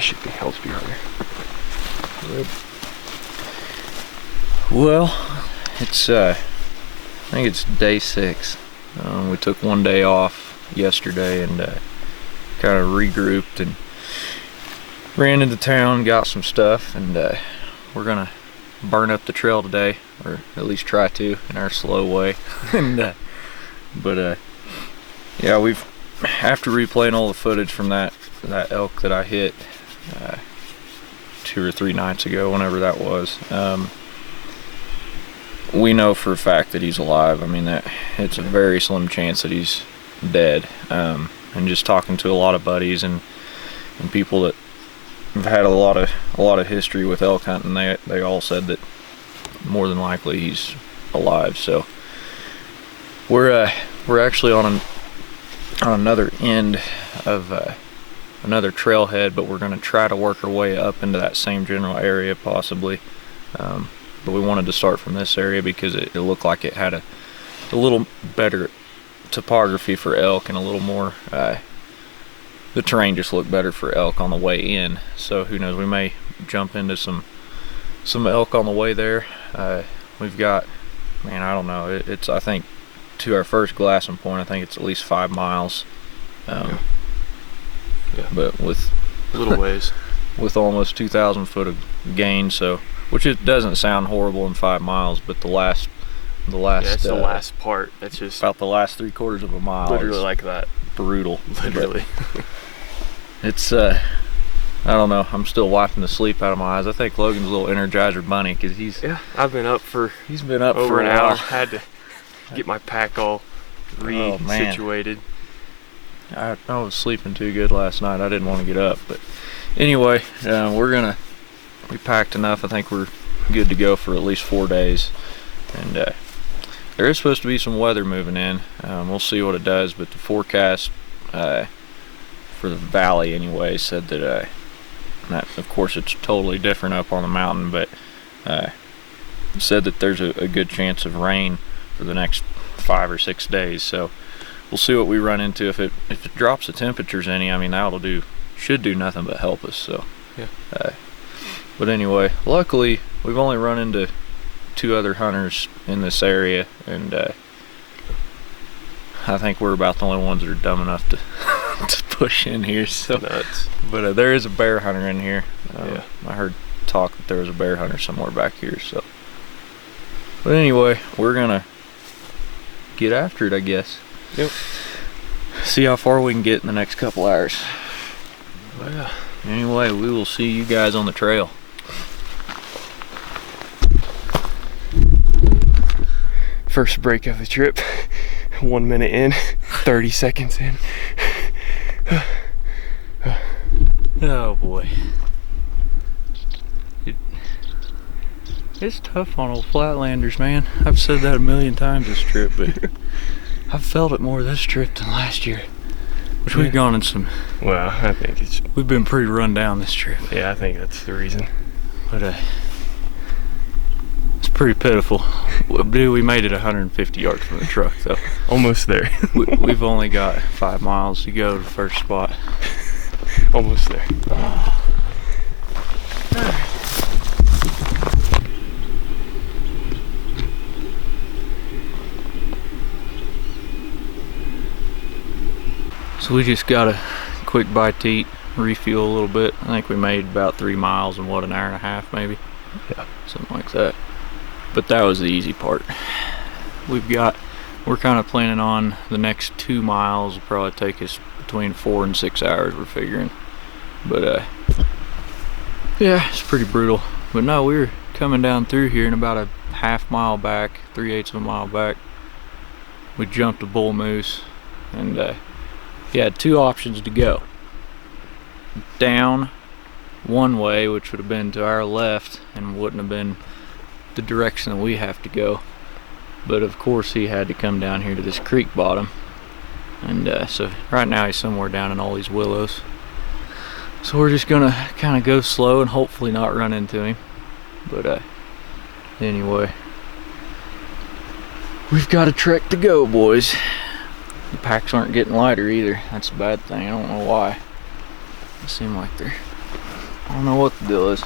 should be healthy earlier. Good. Well, it's I think it's day 6. We took one day off yesterday and kind of regrouped and ran into town, got some stuff, and we're gonna burn up the trail today, or at least try to, in our slow way. And yeah, we've, after replaying all the footage from that elk that I hit 2 or 3 nights ago, whenever that was, we know for a fact that he's alive. I mean, that it's a very slim chance that he's dead. And just talking to a lot of buddies and people that have had a lot of history with elk hunting, they all said that more than likely he's alive. So we're actually on another end of another trailhead, but we're going to try to work our way up into that same general area possibly. But we wanted to start from this area because it looked like it had a little better topography for elk and a little more, the terrain just looked better for elk on the way in. So who knows, we may jump into some elk on the way there. We've got, man, I don't know, it's I think to our first glassing point, I think it's at least 5 miles. Yeah. But with a little ways. With almost 2,000 foot of gain, so, which it doesn't sound horrible in 5 miles, but the last yeah, it's the last part. That's just about the last 3/4 of a mile. Literally like that. Brutal. Literally. It's I don't know. I'm still wiping the sleep out of my eyes. I think Logan's a little Energizer bunny because he's I've been up for over for an hour. hour. Had to get my pack all situated. I was sleeping too good last night. I didn't want to get up, but anyway, we packed enough. I think we're good to go for at least 4 days, and there is supposed to be some weather moving in. We'll see what it does, but the forecast for the valley anyway said that of course it's totally different up on the mountain, but said that there's a good chance of rain for the next 5 or 6 days. So we'll see what we run into. If it drops the temperatures any, I mean, should do nothing but help us. So yeah. But anyway, luckily we've only run into 2 other hunters in this area, and I think we're about the only ones that are dumb enough to to push in here. So nuts. But there is a bear hunter in here. Yeah. I heard talk that there was a bear hunter somewhere back here. So, but anyway, we're gonna get after it, I guess. Yep. See how far we can get in the next couple hours. Oh, yeah. Anyway, we will see you guys on the trail. First break of the trip. 1 minute in, 30 seconds in. Oh boy. It's tough on old flatlanders, man. I've said that a million times this trip, but I've felt it more this trip than last year. Which we've gone in some... Well, I think we've been pretty run down this trip. Yeah, I think that's the reason. But it's pretty pitiful. Dude, we made it 150 yards from the truck, though. Almost there. We've only got 5 miles to go to the first spot. Almost there. So we just got a quick bite to eat, refuel a little bit. I think we made about 3 miles in what, an hour and a half maybe? Yeah. Something like that. But that was the easy part. We're kind of planning on the next 2 miles will probably take us between 4 and 6 hours, we're figuring. But yeah, it's pretty brutal. But no, we were coming down through here, and about a half mile back, 3/8 of a mile back, we jumped a bull moose, and you had 2 options to go. Down one way, which would have been to our left and wouldn't have been the direction that we have to go, but of course he had to come down here to this creek bottom, and so right now he's somewhere down in all these willows. So we're just gonna kind of go slow and hopefully not run into him. But anyway, we've got a trek to go, boys. The packs aren't getting lighter either. That's a bad thing. I don't know why. They seem like they're I don't know what the deal is.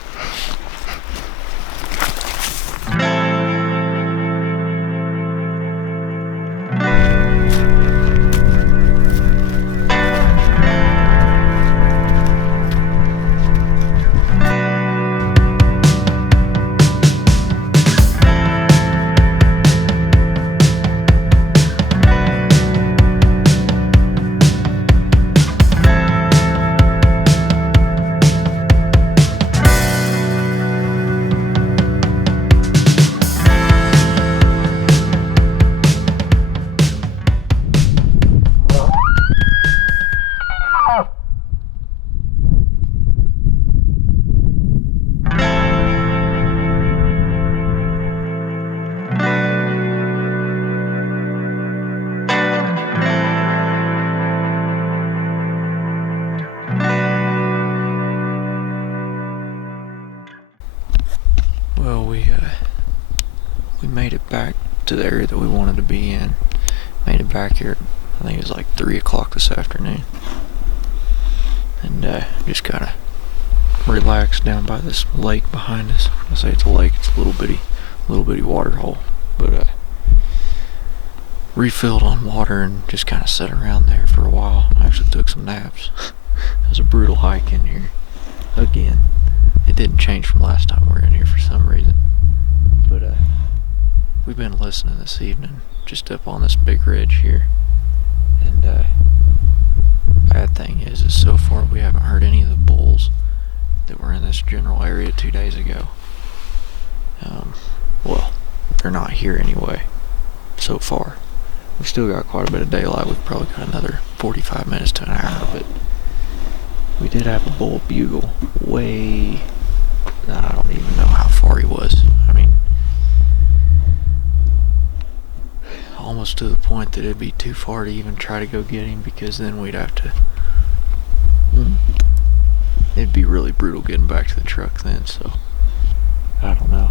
Well, we made it back to the area that we wanted to be in. Made it back here, I think it was like 3 o'clock this afternoon. And just kind of relaxed down by this lake behind us. I say it's a lake, it's a little bitty water hole. But refilled on water and just kind of sat around there for a while. I actually took some naps. It was a brutal hike in here. Again, it didn't change from last time we were in here for some reason. But we've been listening this evening just up on this big ridge here. And bad thing is so far we haven't heard any of the bulls that were in this general area 2 days ago. Well, they're not here anyway, so far. We've still got quite a bit of daylight. We've probably got another 45 minutes to an hour, but we did have a bull bugle way, I don't even know how far he was. I mean, almost to the point that it'd be too far to even try to go get him, because then we'd have to, it'd be really brutal getting back to the truck then, so I don't know.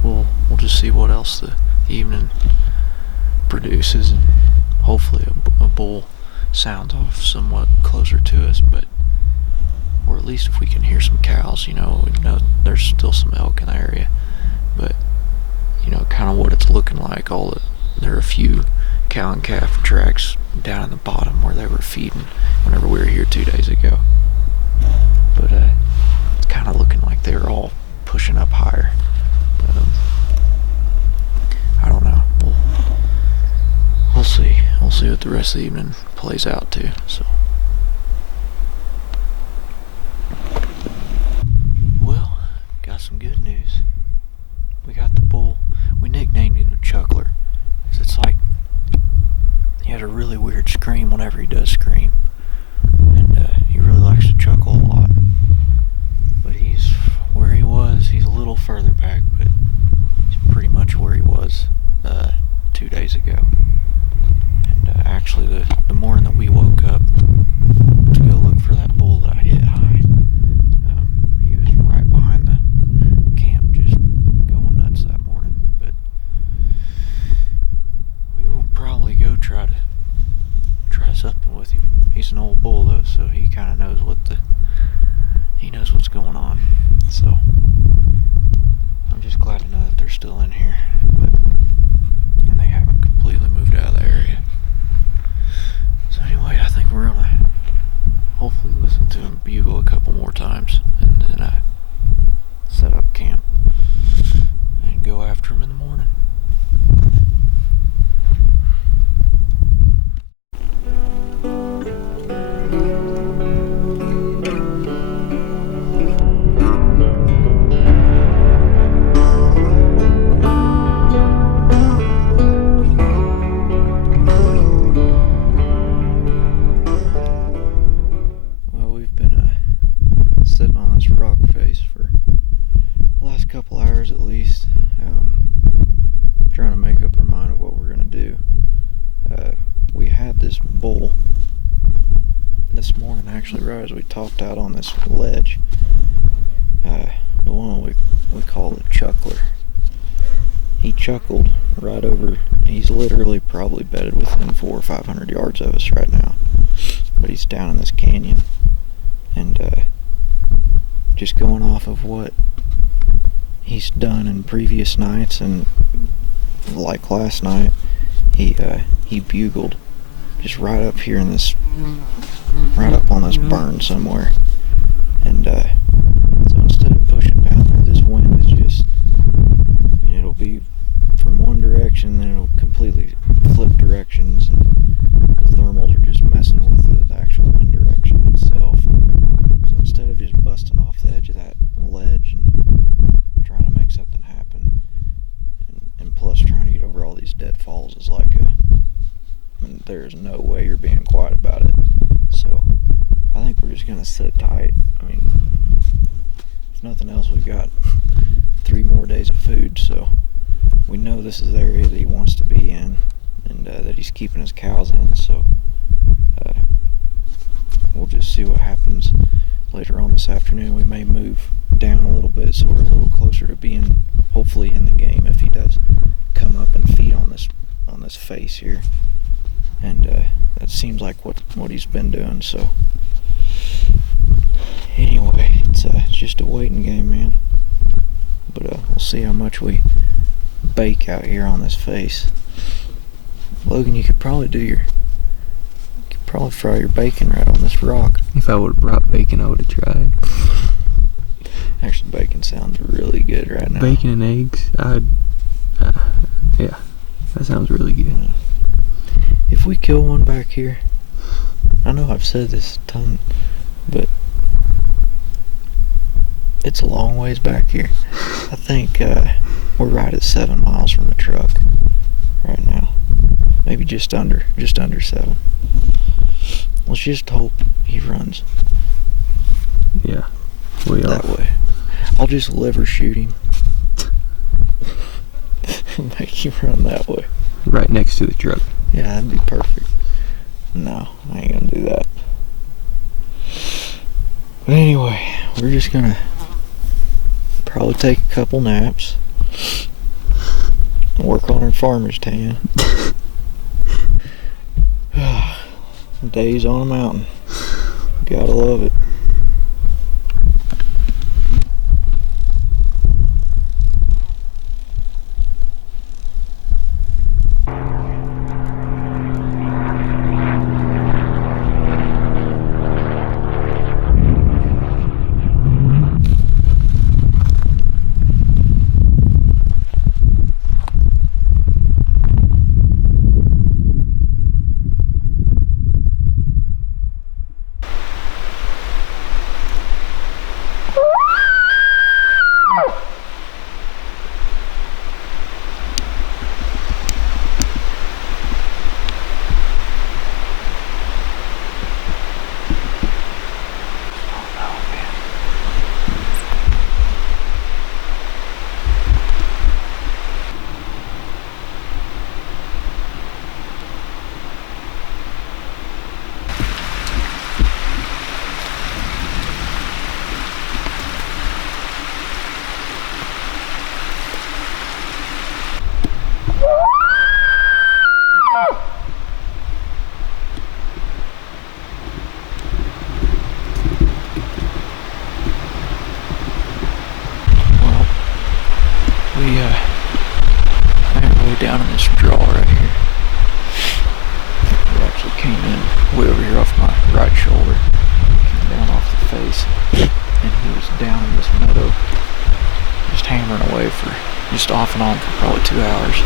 We'll just see what else the evening produces, and hopefully a bull sounds off somewhat closer to us, but or at least if we can hear some cows, we know there's still some elk in the area, but kind of what it's looking like. There are a few cow and calf tracks down in the bottom where they were feeding whenever we were here 2 days ago, but it's kind of looking like they were all pushing up higher. I don't know. We'll see. We'll see what the rest of the evening plays out to. So, well, got some good news. We got the bull. We nicknamed him the Chuckler, because it's like he has a really weird scream whenever he does scream, and he really likes to chuckle a lot. But he's where he was. He's a little further back, but he's pretty much where he was 2 days ago. And actually, the morning that we woke up to go look for that bull that I hit high, he was right behind the camp, just going nuts that morning. But we will probably go try something with him. He's an old bull though, so he kind of knows what's going on. So I'm just glad to know that they're still in here, and they haven't completely moved out of the area. So anyway, I think we're gonna hopefully listen to him bugle a couple more times, and then set up camp and go after him in the morning. Actually, right as we topped out on this ledge, the one we call the Chuckler, he chuckled right over. He's literally probably bedded within 400 or 500 yards of us right now, but he's down in this canyon, and just going off of what he's done in previous nights, and like last night, he bugled just right up here in this, right up on this burn somewhere. And so instead of pushing down through this wind, it's just, and it'll be from one direction, then it'll completely flip directions, and the thermals are just messing with the actual wind direction itself. So instead of just busting off the edge of that ledge and trying to make something happen, and plus trying to get over all these deadfalls is like there's no way you're being quiet about it. So I think we're just gonna sit tight. I mean, if nothing else, we've got 3 more days of food, so we know this is the area that he wants to be in, and that he's keeping his cows in. So we'll just see what happens later on this afternoon. We may move down a little bit so we're a little closer to being hopefully in the game if he does come up and feed on this face here. And that seems like what he's been doing. So anyway, it's just a waiting game, man. But we'll see how much we bake out here on this face. Logan, you could probably fry your bacon right on this rock. If I would have brought bacon, I would have tried. Actually, bacon sounds really good right now. Bacon and eggs, yeah, that sounds really good. If we kill one back here, I know I've said this a ton, but it's a long ways back here. I think we're right at 7 miles from the truck right now. Maybe just under 7. Let's just hope he runs. Yeah, we are. That way. I'll just liver shoot him. Make him run that way. Right next to the truck. Yeah, that'd be perfect. No, I ain't gonna do that. But anyway, we're just gonna probably take a couple naps and work on our farmer's tan. Days on a mountain. Gotta love it. Down in this draw right here. He actually came in way over here off my right shoulder, came down off the face, and he was down in this meadow, just hammering away for just off and on for probably 2 hours.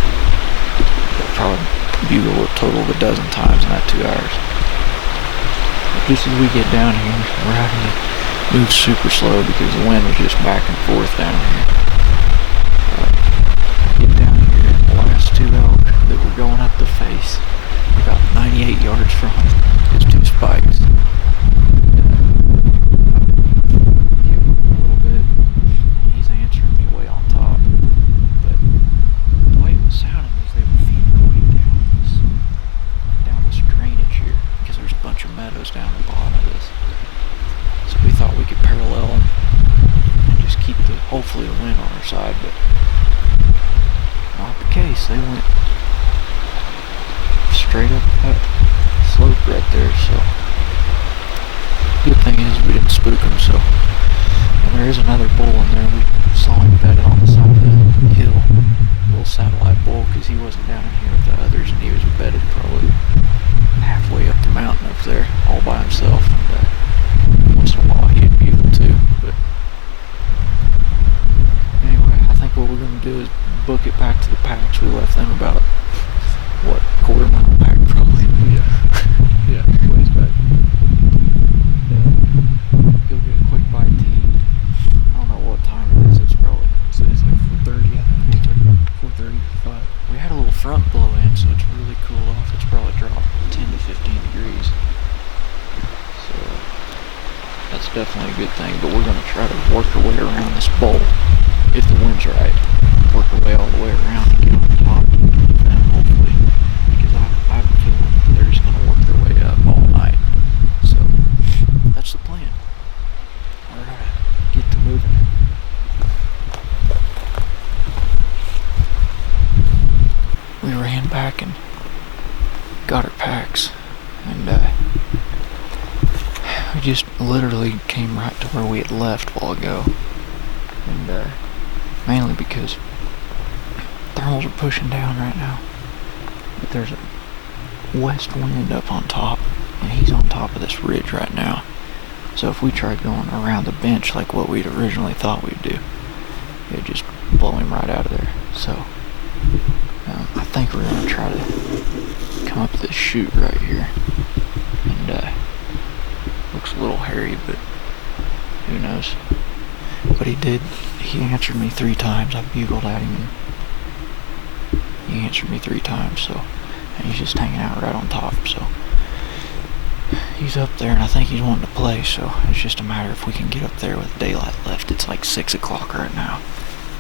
Probably bugle a total of a dozen times in that 2 hours. But just as we get down here, we're having to move super slow because the wind was just back and forth down here. Get down here. 2 elk that were going up the face, about 98 yards from his 2 spikes. Give him a little bit. He's answering me way on top, but the way it was sounding was they were feeding way down this drainage here, because there's a bunch of meadows down the bottom of this. So we thought we could parallel them and just keep hopefully the wind on our side, but not the case. They went straight up that slope right there, so good thing is we didn't spook them, so and there is another bull in there. We saw him bedded on the side of the hill, little satellite bull, because he wasn't down in here with the others, and he was bedded probably halfway up the mountain up there, all by himself. And once in a while he'd bugle too. But anyway, I think what we're gonna do is book it back to the packs. We left them about quarter mile back probably. Yeah, ways back. Go get a quick bite to eat. I don't know what time it is. It's probably So it's like 4:30, I think. 4:35. we had a little front blow in, so it's really cooled off. It's probably dropped 10 to 15 degrees. So that's definitely a good thing. But we're gonna try to work our way around this bowl if the wind's right. Work our way all the way around and get on top. And hopefully, because I have a feeling they're just gonna work their way up all night. So that's the plan. We're gonna get to moving. We ran back and got our packs, and we just literally came right to where we had left a while ago, and mainly because thermals are pushing down right now, but there's a west wind up on top, and he's on top of this ridge right now. So if we tried going around the bench like what we'd originally thought we'd do, it'd just blow him right out of there. So I think we're gonna try to come up this chute right here, and looks a little hairy, but who knows. But he answered me 3 times. I bugled at him and he answered me 3 times, so, and he's just hanging out right on top, so he's up there, and I think he's wanting to play, so it's just a matter if we can get up there with daylight left. It's like 6 o'clock right now,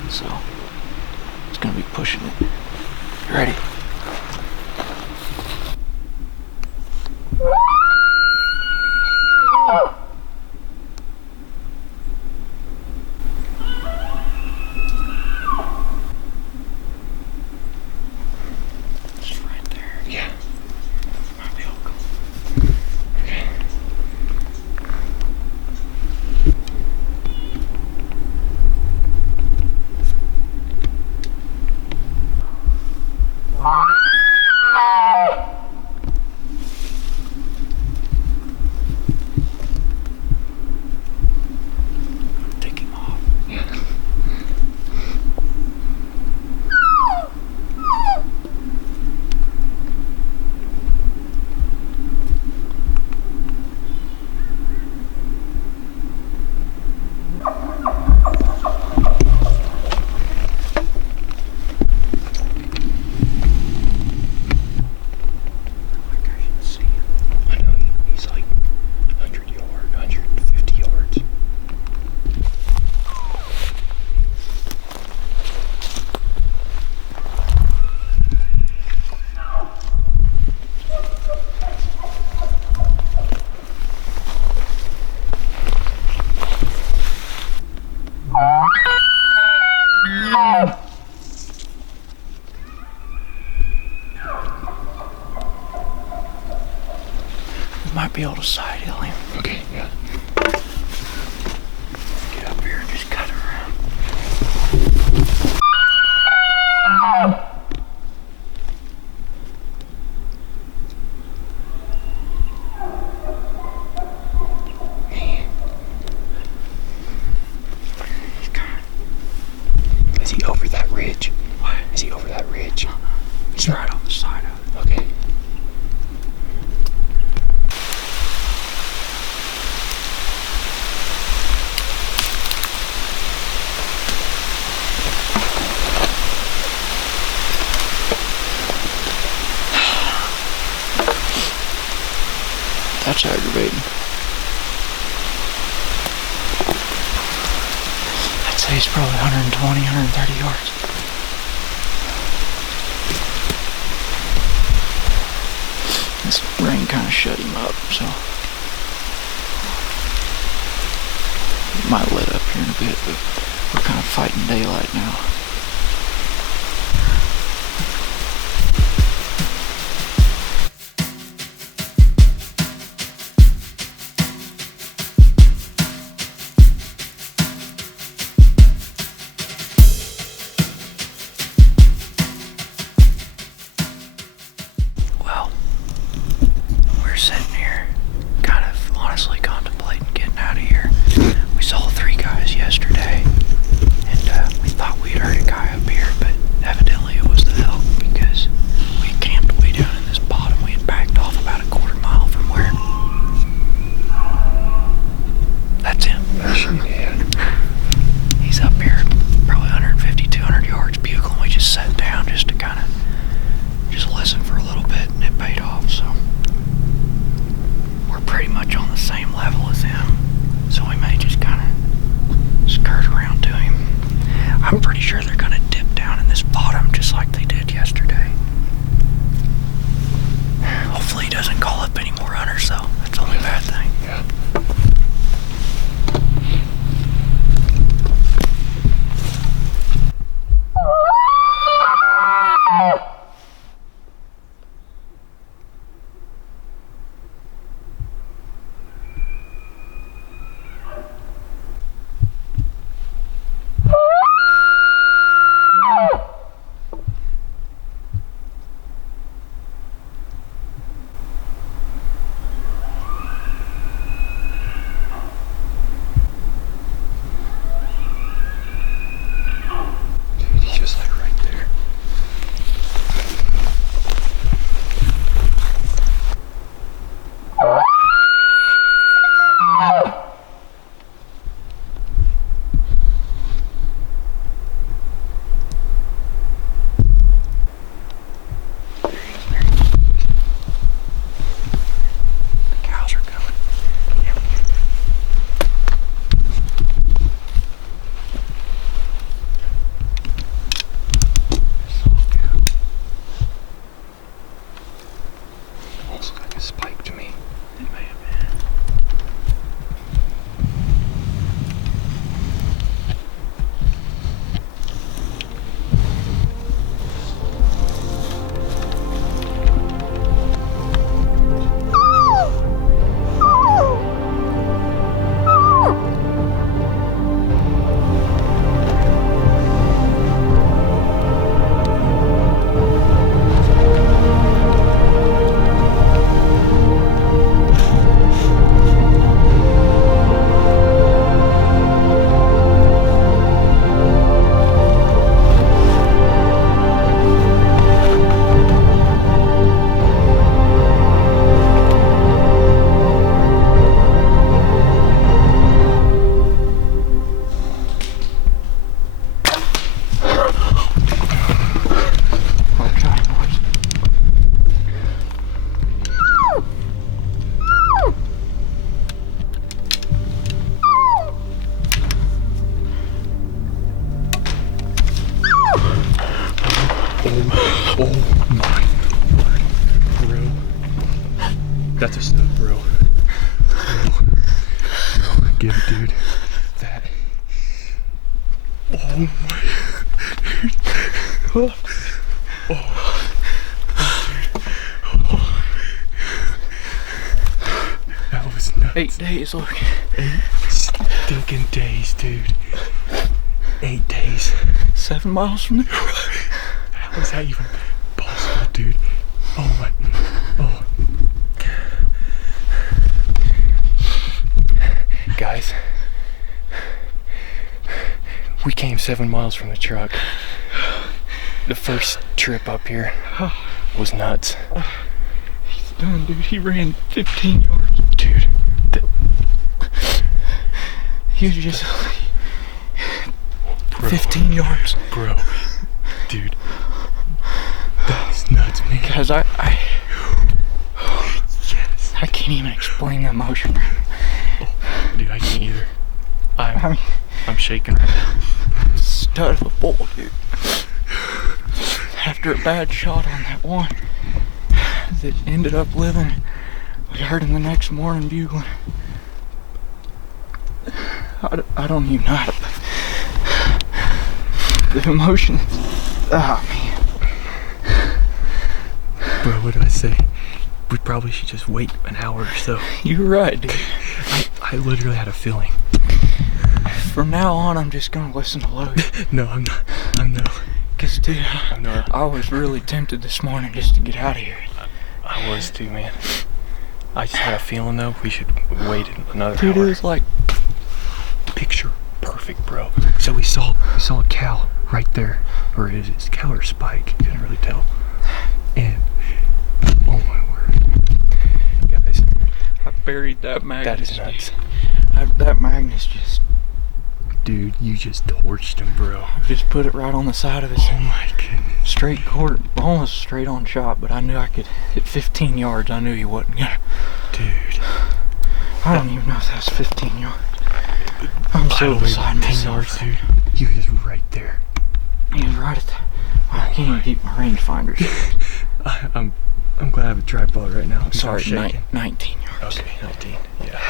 so it's gonna be pushing it. You ready? It's right there. Yeah. Might be all cool. Okay. Take him off. Yeah. I know he's like 100 yards, 150 yards. We might be able to side hill him. Okay, yeah. Get up here and just cut around. He's kind Is he over that ridge? What? Is he over that ridge? He's right on the side of it. Okay. That's aggravating. I'd say he's probably 120, 130 yards. This rain kind of shut him up, so it might let up here in a bit, but we're kind of fighting daylight now. pretty much on the same level as him, so we may just kind of skirt around to him. I'm pretty sure they're gonna dip down in this bottom just like they did yesterday. Hopefully he doesn't call up any more hunters though. That's the only bad thing. Yeah. Just like right there. The cows are coming. Almost looked like a spike to me. It may have been. Oh my word, bro. That's a stud, bro. Bro, give it, dude. That. Oh my. Oh. Oh. Oh. That was nuts. 8 days, look. 8 stinking days, dude. 8 days. 7 miles from the truck. How is that even possible, dude? Oh my. Oh. Guys, we came 7 miles from the truck. The first trip up here was nuts. He's done, dude. He ran 15 yards. Dude, He was just bro, 15 yards. bro, dude, that's nuts, man. Guys, I Yes. can't even explain the emotion. Oh, dude, I can't either. I mean, I'm shaking right now. stud of a bull, dude. After a bad shot on that one that ended up living, we heard him the next morning bugling. I don't even know how to. The emotion. Ah, man. Bro, what did I say? We probably should just wait an hour or so. You're right, dude. I literally had a feeling. From now on, I'm just gonna listen to Logan. No, I'm not. I'm no. Cause, dude, I'm not. I was really tempted this morning just to get out of here. I was too, man. I just had a feeling though we should wait another Dude, it hour. was like, Picture perfect, bro. So we saw a cow right there, or is it a cow or spike? Couldn't really tell. And oh my word, guys, I buried that Magnus. that is nuts, That Magnus just, dude. You just torched him, bro. I just put it right on the side of his Oh my goodness, straight quarter, almost straight on shot, but I knew I could hit 15 yards. I knew he wasn't gonna. dude. I don't even know if that was 15 yards. I'm so beside 10 myself. yards, dude. He was just right there. He was right at that. I can't even keep my rangefinder straight. I'm glad I have a tripod right now. Sorry, I'm shaking. 19 yards. Okay, 19. Yeah.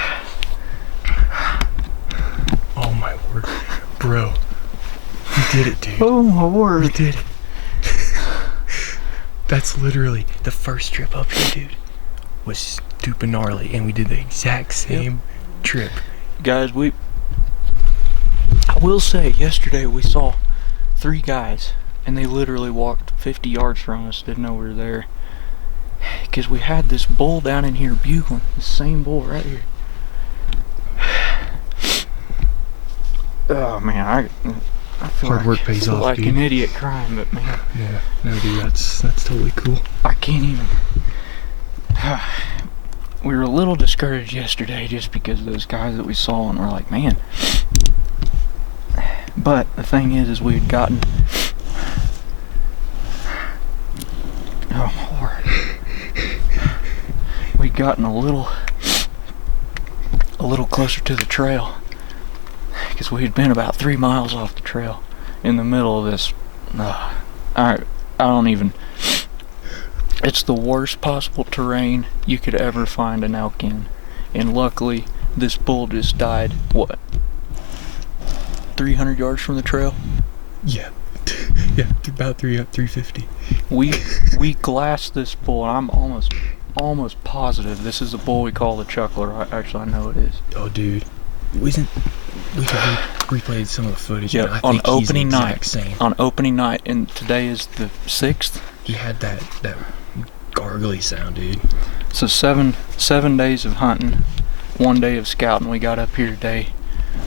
Oh my word, bro. You did it, dude. Oh my You word. did it. That's literally the first trip up here, dude. Was stupid gnarly, and we did the exact same trip. Guys, I will say, yesterday we saw 3 guys, and they literally walked 50 yards from us, didn't know we were there. Because we had this bull down in here bugling, the same bull right here. Oh man, I feel Hard work pays feel off, like dude. an idiot crying, but man, Yeah, no, dude, that's totally cool. I can't even. We were a little discouraged yesterday just because of those guys that we saw, and we're like, man. But the thing is we had gotten. Oh Lord. We'd gotten a little closer to the trail, because we had been about 3 miles off the trail in the middle of this. I don't even. It's the worst possible terrain you could ever find an elk in, and luckily this bull just died. What? 300 yards from the trail. Yeah, yeah, about 350. We glassed this bull, and I'm almost positive this is the bull we call the Chuckler. Actually, I know it is. Oh, dude, we can replay some of the footage. Yeah, and I on think he's the opening night. exact same. On opening night, and today is the 6th. He had that gargly sound, dude. So seven days of hunting, 1 day of scouting. We got up here today,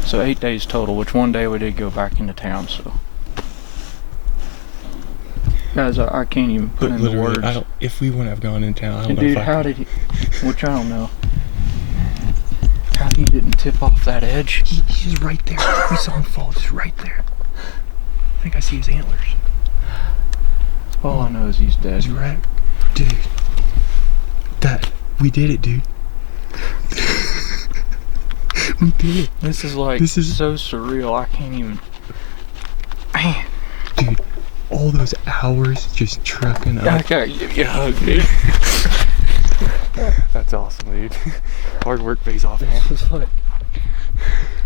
so 8 days total. Which one day we did go back into town. So, guys, I can't even put in the words. If we wouldn't have gone in town, I don't know Dude, if how did he? Which I don't know. How he didn't tip off that edge? He's just right there. We saw him fall just right there. I think I see his antlers. All I know is he's dead. He's right. Dude. We did it, dude. We did it. This is so surreal. I can't even. Man. Dude, all those hours just trucking up. I gotta give you a hug, dude. That's awesome, dude. Hard work pays off, man. This is like,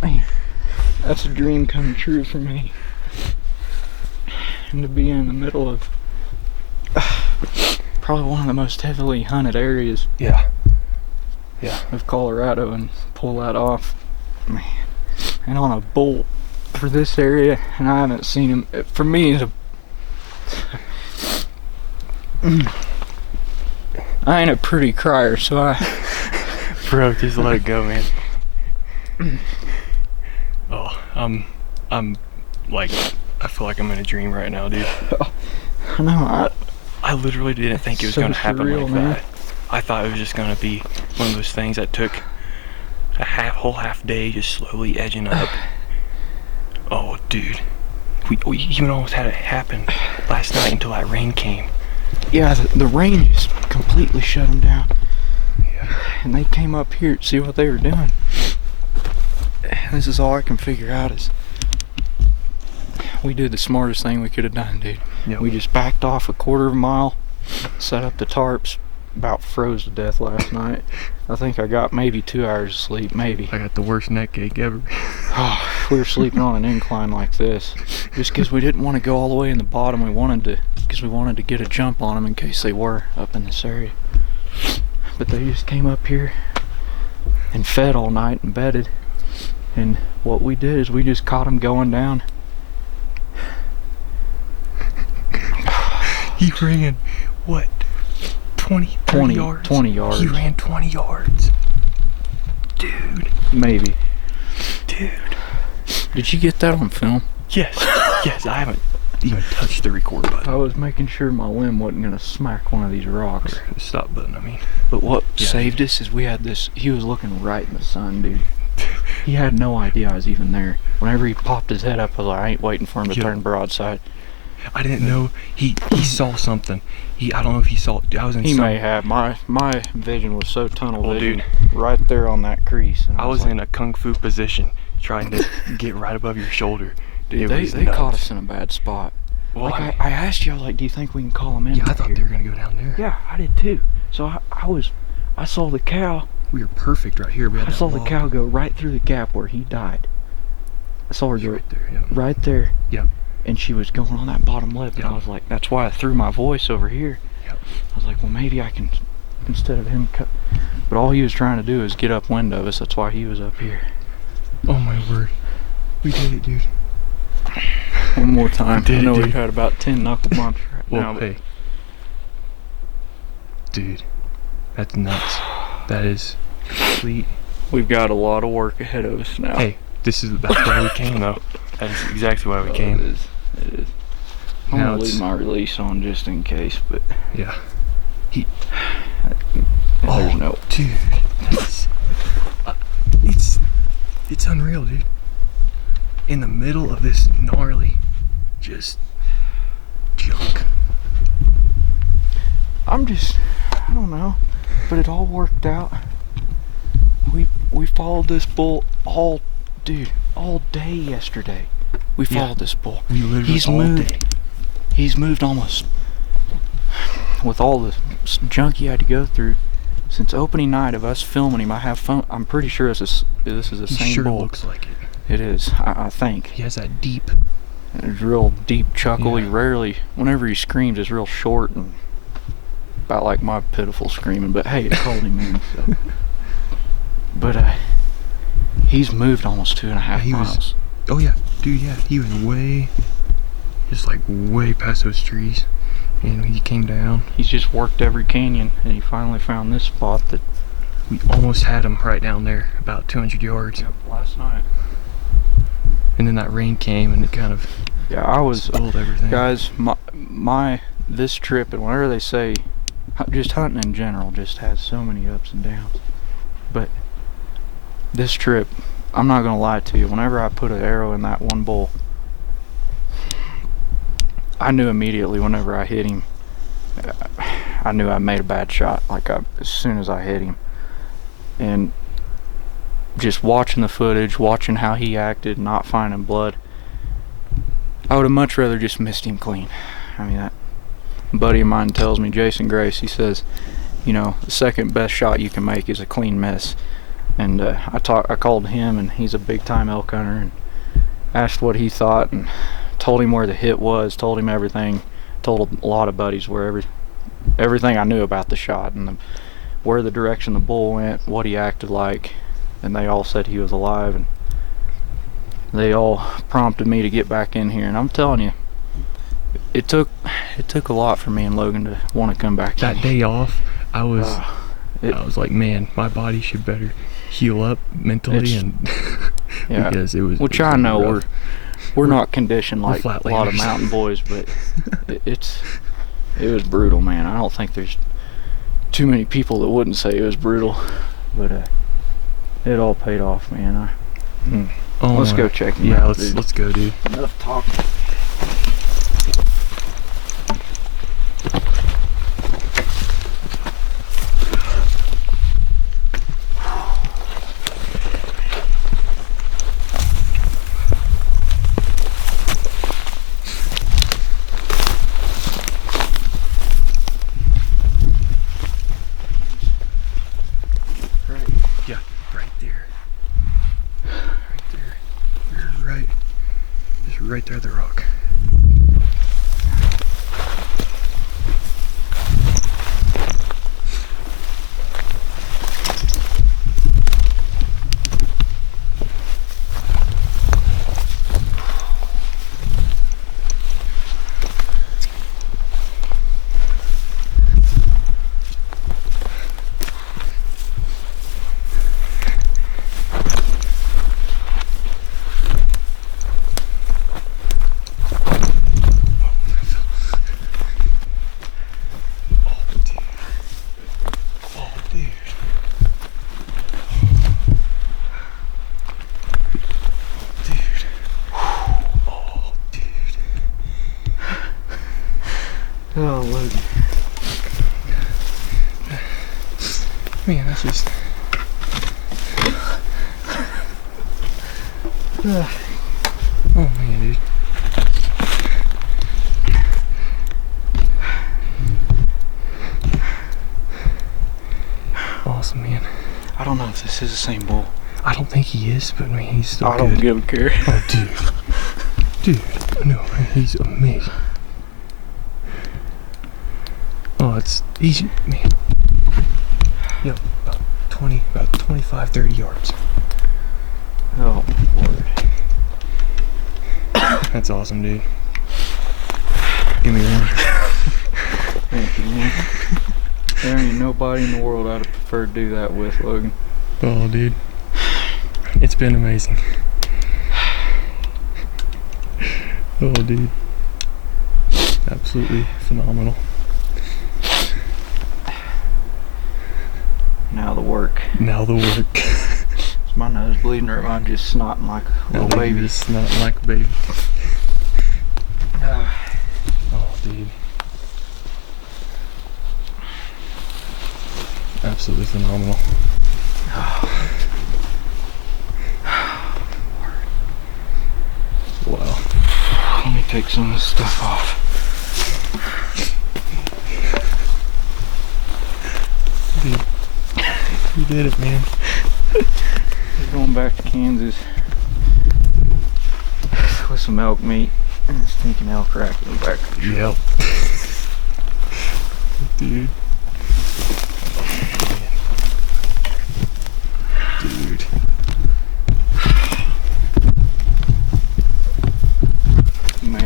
man, that's a dream come true for me. And to be in the middle of probably one of the most heavily hunted areas Yeah. of Colorado and pull that off, man. And on a bull for this area, and I haven't seen him. For me, it's I ain't a pretty crier, so Bro, just let it go, man. Oh, I'm like, I feel like I'm in a dream right now, dude. I know. I literally didn't think it was So gonna happen surreal, like man. that. I thought it was just gonna be one of those things that took a whole half day just slowly edging up. Oh, dude. We even almost had it happen last night until that rain came. Yeah, the rain just completely shut them down. Yeah. And they came up here to see what they were doing. And this is all I can figure out is we did the smartest thing we could have done, dude. Yep. We just backed off a quarter of a mile, set up the tarps, about froze to death last night. I think I got maybe 2 hours of sleep, maybe. I got the worst neck ache ever. Oh, we were sleeping on an incline like this. Just because we didn't want to go all the way in the bottom, because we wanted to get a jump on them in case they were up in this area. But they just came up here and fed all night and bedded. And what we did is we just caught them going down. He ran, what, 20 yards? 20 yards. He ran 20 yards. Dude. Maybe. Dude. Did you get that on film? Yes. Yes, I haven't even touched the record button. I was making sure my limb wasn't going to smack one of these rocks. Or the stop button, I mean. But what Yeah. saved us is we had this, he was looking right in the sun, dude. He had no idea I was even there. Whenever he popped his head up, I was like, I ain't waiting for him to Yeah. turn broadside. I didn't know he saw something. I don't know if he saw. I was in. He some, may have. My vision was so tunnel Well, vision, dude, right there on that crease. And I was like, in a kung fu position, trying to get right above your shoulder. dude, It was they caught nuts. us in a bad spot. Well, Like I asked you, I was like, do you think we can call him in? yeah, I right thought here? they were gonna go down there. Yeah, I did too. So I saw the cow. We were perfect right here. We had I that saw the log. cow go right through the gap where he died. I saw her It's go right there. Yeah. right there. Yeah. And she was going on that bottom lip, and Yeah. I was like, that's why I threw my voice over here. Yeah. I was like, well, maybe I can, instead of him cut. But all he was trying to do is get upwind of us. That's why he was up here. Oh my word. We did it, dude. One more time. Did I it, know dude. we've had about 10 knuckle bumps right Well, now. But hey. Dude. That's nuts. That is complete. we've got a lot of work ahead of us now. Hey, that's why we came though. That is exactly why we It came. is. It is. I'm Now gonna it's- leave my release on just in case, but Yeah. there's no. Dude. That's, it's unreal, dude. In the middle of this gnarly, just junk. I don't know, but it all worked out. We followed this bull all day yesterday. We Yeah. followed this bull. We literally He's all moved. day. He's moved almost with all the junk he had to go through since opening night of us filming him. I have phone. I'm pretty sure this is the He same sure bull. looks like it. It is. I think. He has that deep. It's real deep chuckle. He Yeah. rarely, whenever he screams, it's real short and about like my pitiful screaming. But hey, it called him in. So. But he's moved almost 2.5 He was- miles. Oh yeah, dude. Yeah, he was way past those trees, and he came down. He's just worked every canyon, and he finally found this spot that. We almost had him right down there, about 200 yards. Last night. And then that rain came, and it kind of Yeah, I was. spoiled everything. Guys, this trip, and whenever they say, just hunting in general just has so many ups and downs. But this trip, I'm not gonna lie to you, whenever I put an arrow in that one bull, I knew immediately whenever I hit him, I knew I made a bad shot, as soon as I hit him. And just watching the footage, watching how he acted, not finding blood, I would have much rather just missed him clean. I mean, that buddy of mine tells me, Jason Grace, he says, the second best shot you can make is a clean miss. And I called him, and he's a big time elk hunter, and asked what he thought, and told him where the hit was, told him everything, told a lot of buddies where everything I knew about the shot, and where the direction the bull went, what he acted like, and they all said he was alive, and they all prompted me to get back in here. And I'm telling you, it took a lot for me and Logan to want to come back in. That day off, I was It- like, man, my body should better heal up mentally, It's- and Yeah. because it was. Which it was I know rough. we're not conditioned we're like a lot of flatlanders. mountain boys, but it was brutal, man. I don't think there's too many people that wouldn't say it was brutal, but it all paid off, man. Oh Let's my- go check him Yeah, out, dude. let's go, dude. Enough talking. Yeah, right there. Right there. You're right. Just right there, the rock. Oh, Logan. Man, that's just. Oh man, dude. Awesome, man. I don't know if this is the same bull. I don't think he is, but man, he's still I good. don't give a care. Oh, dude. Dude, no, he's amazing. Oh, it's easy, man. Yep, about 25, 30 yards. Oh, Lord. That's awesome, dude. Give me one. Thank you, man. There ain't nobody in the world I'd have preferred to do that with, Logan. Oh, dude. It's been amazing. Oh, dude. Absolutely phenomenal. Now the work. Now the work. Is my nose bleeding or am I just snotting like a little baby? It's not like a baby. Oh, dude. Absolutely phenomenal. Wow. Let me take some of this stuff off. Dude, you did it, man. We're going back to Kansas with some elk meat and stinking elk rack in the back. Yep. Dude. Dude. Man.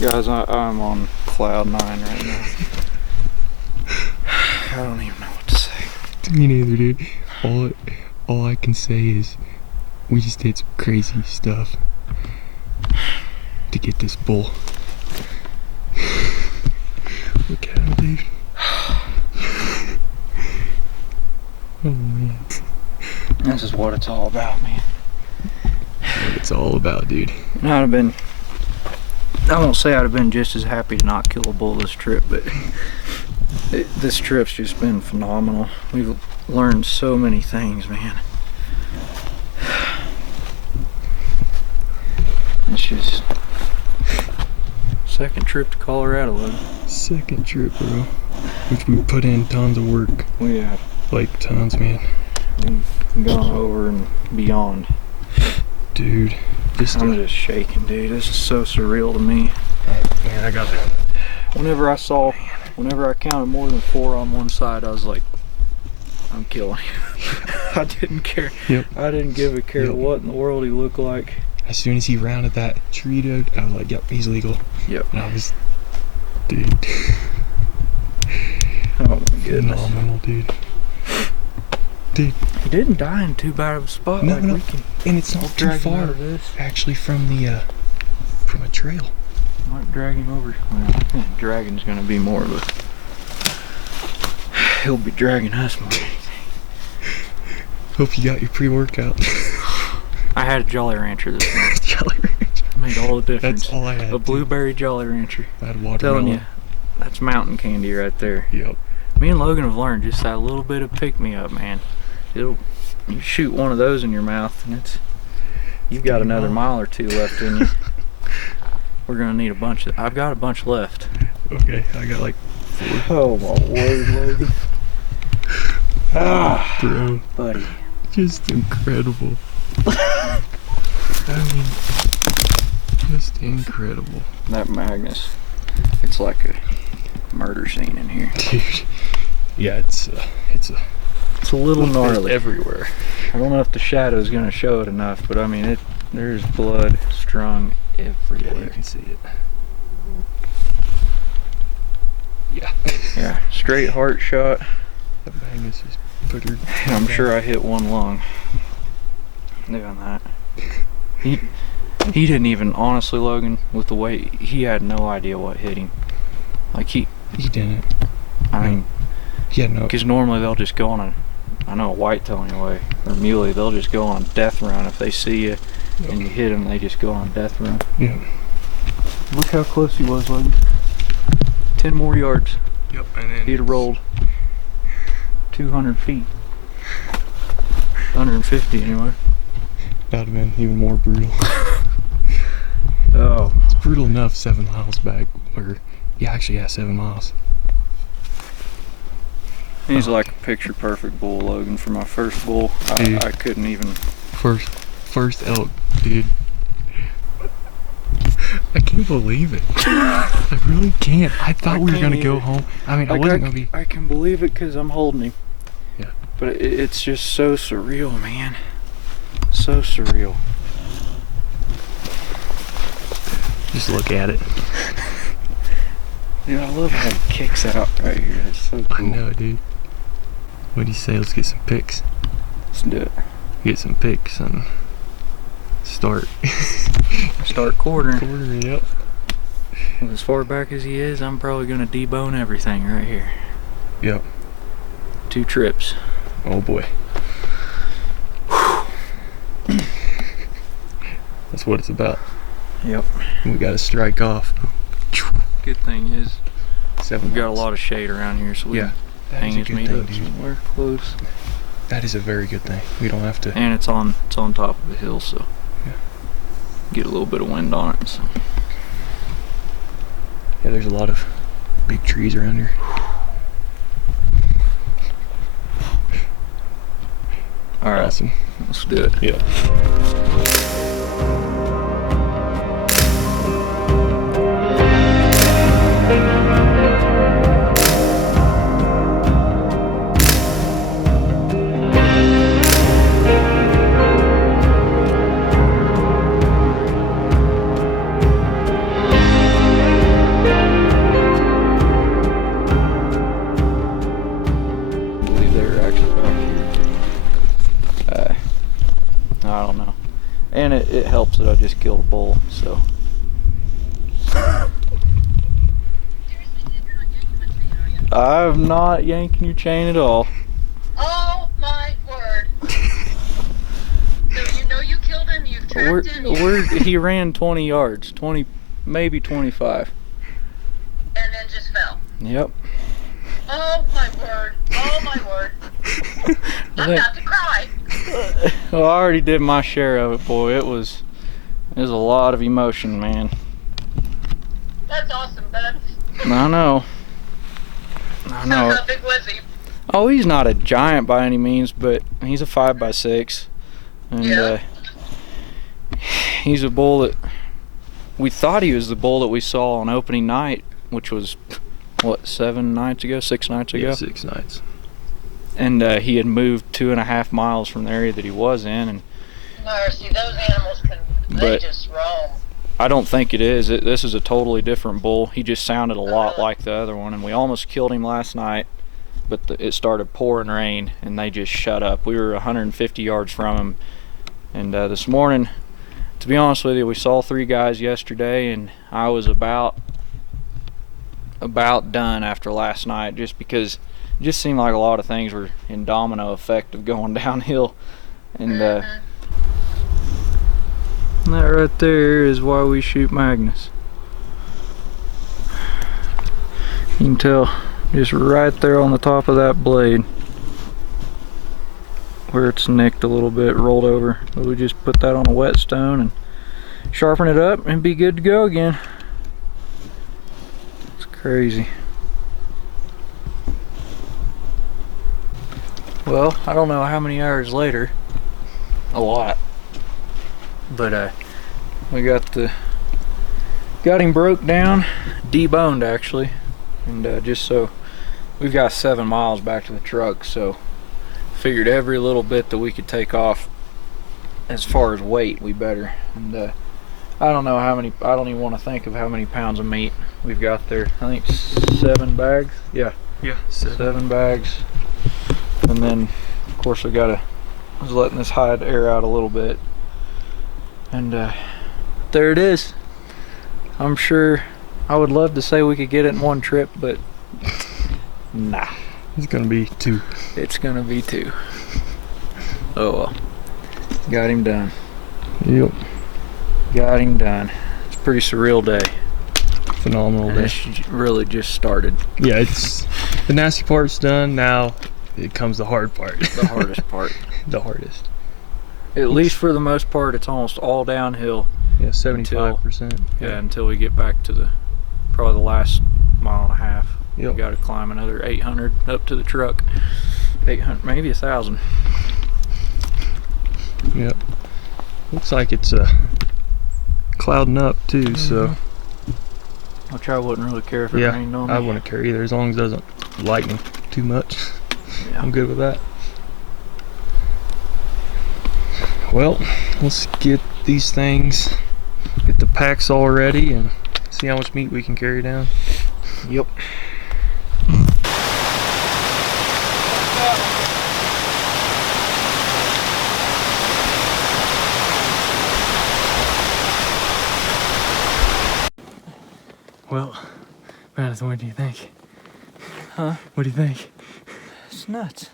Guys, I'm on cloud 9 right now. I don't even know what to say. Me neither, dude. All I can say is we just did some crazy stuff to get this bull. Look at him, dude. Oh man. This is what it's all about, man. That's what it's all about, dude. And I won't say I'd have been just as happy to not kill a bull this trip, but this trip's just been phenomenal. We've learned so many things, man. It's just second trip to Colorado, Logan. Second trip, bro. Which we put in tons of work. We have Like tons, man. gone over and beyond. Dude. I'm just shaking, dude. This is so surreal to me. Man, I got it. Whenever I counted more than 4 on one side, I was like, I'm killing you. I didn't care. Yep. I didn't give a care Yep. what in the world he looked like. As soon as he rounded that tree, dude, I was like, yep, he's legal. Yep. And I was, dude, Oh my goodness. phenomenal, dude. Dude, He didn't die in too bad of a spot. No, like no. we can and it's not too drag him out far, of this. actually, from a trail. Might drag him over. Well, dragging's gonna be more of a. He'll be dragging us more. Hope you got your pre-workout. I had a Jolly Rancher this morning. Jolly Rancher. Made all the difference. That's all I had. A blueberry Jolly Rancher. I had I'm watermelon. telling you, that's mountain candy right there. Yep. Me and Logan have learned just that little bit of pick-me-up, man. You shoot one of those in your mouth, and you've got another mile or 2 left in you. We're gonna need a bunch. I've got a bunch left. Okay, I got like 4. Oh my word, Logan. Ah, Bro, buddy. just incredible. I mean, just incredible. That Magnus, it's like a murder scene in here. Dude. Yeah, it's It's a little gnarly. everywhere. I don't know if the shadow's gonna show it enough, but I mean, there's blood strung Yeah, everywhere. you can see it. Yeah. Yeah, straight heart shot. That Magnus is buttered. And I'm sure I hit one lung doing that. He didn't even, honestly, Logan, with the way, he had no idea what hit him. Like He didn't. I mean, Yeah, no. because normally they'll just go on I know a whitetail anyway, or muley, they'll just go on a death run if they see you and you hit them. They just go on a death run. Yeah. Look how close he was, Logan. 10 more yards. Yep, and then He'd have rolled 200 feet. 150 anyway. That'd have been even more brutal. Oh. It's brutal enough 7 miles back, or yeah, actually, yeah, 7 miles. He's like a picture perfect bull, Logan. For my first bull, I couldn't even. First elk, dude. I can't believe it. I really can't. I thought we were gonna go home. I mean, I wasn't gonna be. I can believe it because I'm holding him. Yeah. But it's just so surreal, man. So surreal. Just look at it. Dude, I love how he kicks out right here. It's so cool. I know, dude. What do you say? Let's get some pics. Let's do it. Get some pics and start. Start quartering. Quartering, yep. Well, as far back as he is, I'm probably gonna debone everything right here. Yep. 2 trips. Oh boy. That's what it's about. Yep. We gotta strike off. Good thing is, 7 we've got a miles. lot of shade around here, so we Yeah. That hang is a his good meat thing, up dude. somewhere close. That is a very good thing. We don't have to. And it's on top of a hill, so Yeah. get a little bit of wind on it. So. Yeah, there's a lot of big trees around here. All right, Awesome. let's do it. Yeah. I believe they were actually back here. I don't know. And it helps that I just killed a bull, so. I'm not yanking your chain at all. Oh my word. So you know you killed him, you've tracked him, He ran 20 yards, 20, maybe 25. and then just fell. Yep. Oh my word. Oh my word. I'm about to cry. Well, I already did my share of it, boy. It was a lot of emotion, man. That's awesome, bud. I know. I So know. how big was he? Oh, he's not a giant by any means, but he's a 5x6, and Yeah. he's a bull that we thought he was the bull that we saw on opening night, which was what, 6 nights ago. Yeah, 6 nights. And he had moved 2.5 miles from the area that he was in, and Mercy, those animals they But- just roam. I don't think it is. This is a totally different bull. He just sounded a lot like the other one, and we almost killed him last night, but it started pouring rain, and they just shut up. We were 150 yards from him, and this morning, to be honest with you, we saw 3 guys yesterday, and I was about done after last night, just because it just seemed like a lot of things were in domino effect of going downhill, and that right there is why we shoot Magnus. You can tell just right there on the top of that blade where it's nicked a little bit, rolled over. But we just put that on a whetstone and sharpen it up and be good to go again. It's crazy. Well, I don't know how many hours later. A lot. But we got him broke down, deboned actually, and just so we've got 7 miles back to the truck, so figured every little bit that we could take off as far as weight we better. And I don't know how many, I don't even want to think of how many pounds of meat we've got there. I think 7 bags. Yeah, 7 bags. And then of course I was letting this hide air out a little bit. And there it is. I'm sure I would love to say we could get it in 1 trip, but nah. It's gonna be 2. It's gonna be 2. Oh well. Got him done. Yep. Got him done. It's a pretty surreal day. phenomenal And day. it's really just started. Yeah, it's the nasty part's done. Now it comes the hard part. The hardest part. The hardest. At least for the most part, it's almost all downhill. Yeah, 75%. Yeah, until we get back to the probably the last mile and a half. Yep. We got to climb another 800 up to the truck. 800, maybe 1,000. Yep. Looks like it's clouding up too, so Which I wouldn't really care if it yeah, rained on me. I wouldn't care either as long as it doesn't lightning too much. Yeah. I'm good with that. Well, let's get these things, get the packs all ready and see how much meat we can carry down. Yep. Well, Madison, what do you think? Huh? What do you think? It's nuts.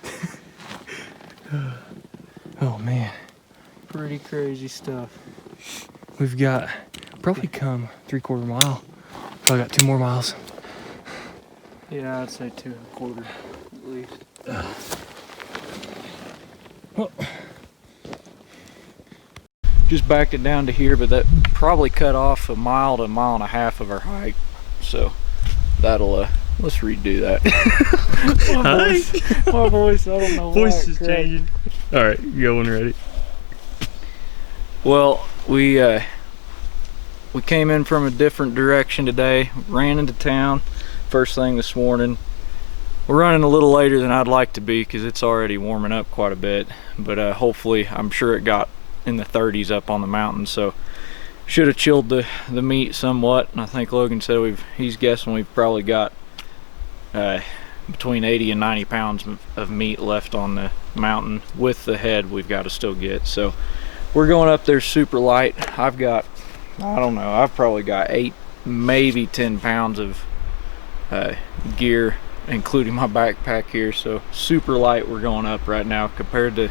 Oh man, Pretty crazy stuff. we've got probably come 3/4 mile. Probably got 2 more miles. Yeah, I'd say 2 1/4 at least. Well, Just backed it down to here, but that probably cut off 1 mile to 1.5 miles of our hike. So that'll let's redo that. My voice, I don't know why voice it is cracked. changing. All right, go when ready. Well, we came in from a different direction today, ran into town first thing this morning. We're running a little later than I'd like to be because it's already warming up quite a bit, but hopefully, I'm sure it got in the 30s up on the mountain, so should have chilled the meat somewhat. And I think Logan said he's guessing we've probably got between 80 and 90 pounds of meat left on the mountain with the head we've got to still get. So we're going up there super light. I've got, I don't know, I've probably got 8, maybe 10 pounds of gear, including my backpack here. So super light we're going up right now compared to,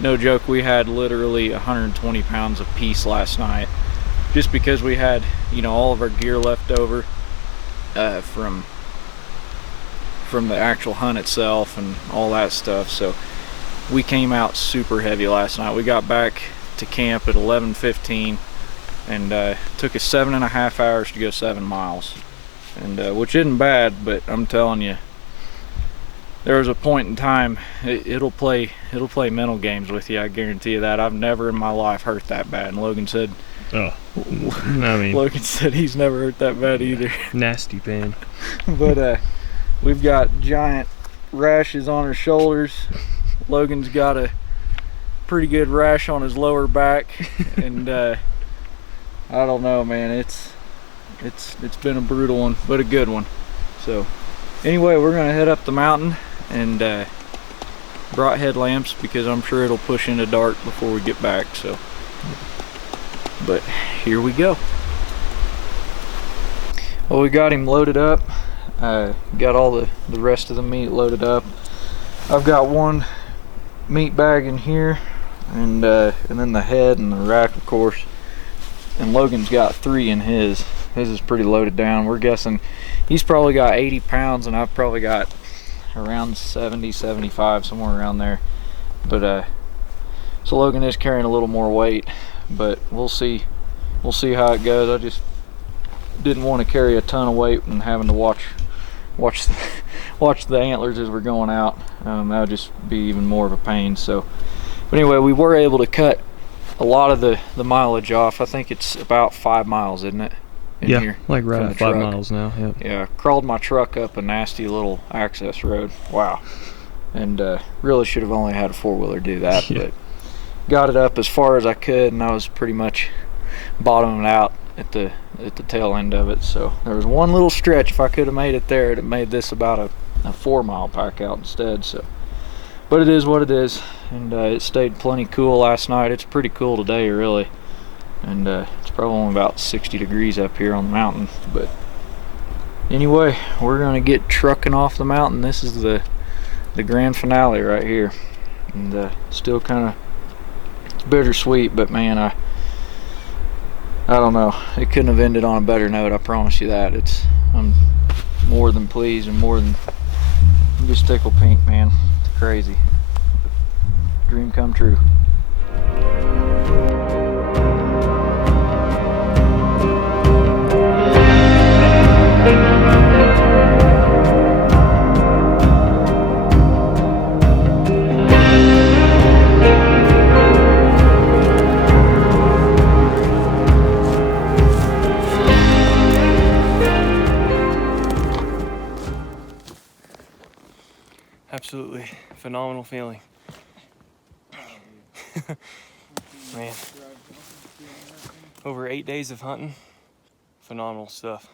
no joke, we had literally 120 pounds of piece last night, just because we had, you know, all of our gear left over from the actual hunt itself and all that stuff. So we came out super heavy last night. We got back to camp at 11:15 and took us 7.5 hours to go 7 miles, and which isn't bad, but I'm telling you, there was a point in time it'll play mental games with you. I guarantee you that. I've never in my life hurt that bad, and Logan said, Oh, I mean, Logan said he's never hurt that bad either. nasty pain. But we've got giant rashes on our shoulders. Logan's got a pretty good rash on his lower back, and I don't know, man. It's been a brutal one, but a good one. So anyway, we're gonna head up the mountain, and brought headlamps because I'm sure it'll push into dark before we get back. So, but here we go. Well, we got him loaded up. Got all the rest of the meat loaded up. I've got 1 meat bag in here, and then the head and the rack, of course. And Logan's got 3 in his. His is pretty loaded down. We're guessing he's probably got 80 pounds, and I've probably got around 70, 75, somewhere around there. But so Logan is carrying a little more weight, but we'll see how it goes. I just didn't want to carry a ton of weight and having to watch the antlers as we're going out. That would just be even more of a pain. So, but anyway, we were able to cut a lot of the mileage off. I think it's about 5 miles, isn't it? In Yeah, here like from riding the 5 truck. miles now. Yep. Yeah, crawled my truck up a nasty little access road. Wow. And really should have only had a 4-wheeler do that, Yeah. but got it up as far as I could, and I was pretty much bottoming out at the tail end of it. So there was one little stretch. If I could have made it there, it'd have made this about a 4-mile pack out instead. So, but it is what it is, and it stayed plenty cool last night. It's pretty cool today, really, and it's probably only about 60 degrees up here on the mountain. But anyway, we're gonna get trucking off the mountain. This is the grand finale right here, and still kind of bittersweet, but man, I don't know. It couldn't have ended on a better note. I promise you that. I'm more than pleased and I'm just tickled pink, man. It's crazy. Dream come true. Absolutely phenomenal feeling. Man, over 8 days of hunting, phenomenal stuff.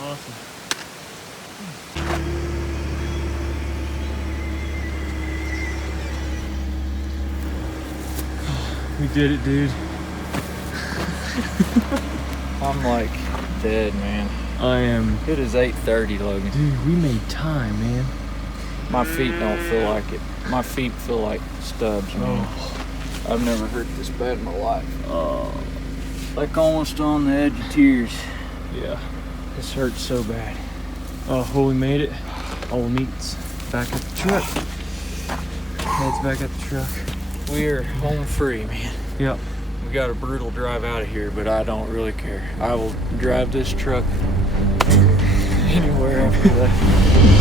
Awesome. We did it, dude. I'm like dead, man. I am. It is 8:30, Logan. Dude, we made time, man. My feet don't feel like it. My feet feel like stubs, man. I've never hurt this bad in my life. Like almost on the edge of tears. Yeah. This hurts so bad. Oh, well, we made it. All the meat's back at the truck. Head's back at the truck. We're home free, man. Yep. We got a brutal drive out of here, but I don't really care. I will drive this truck anywhere after that.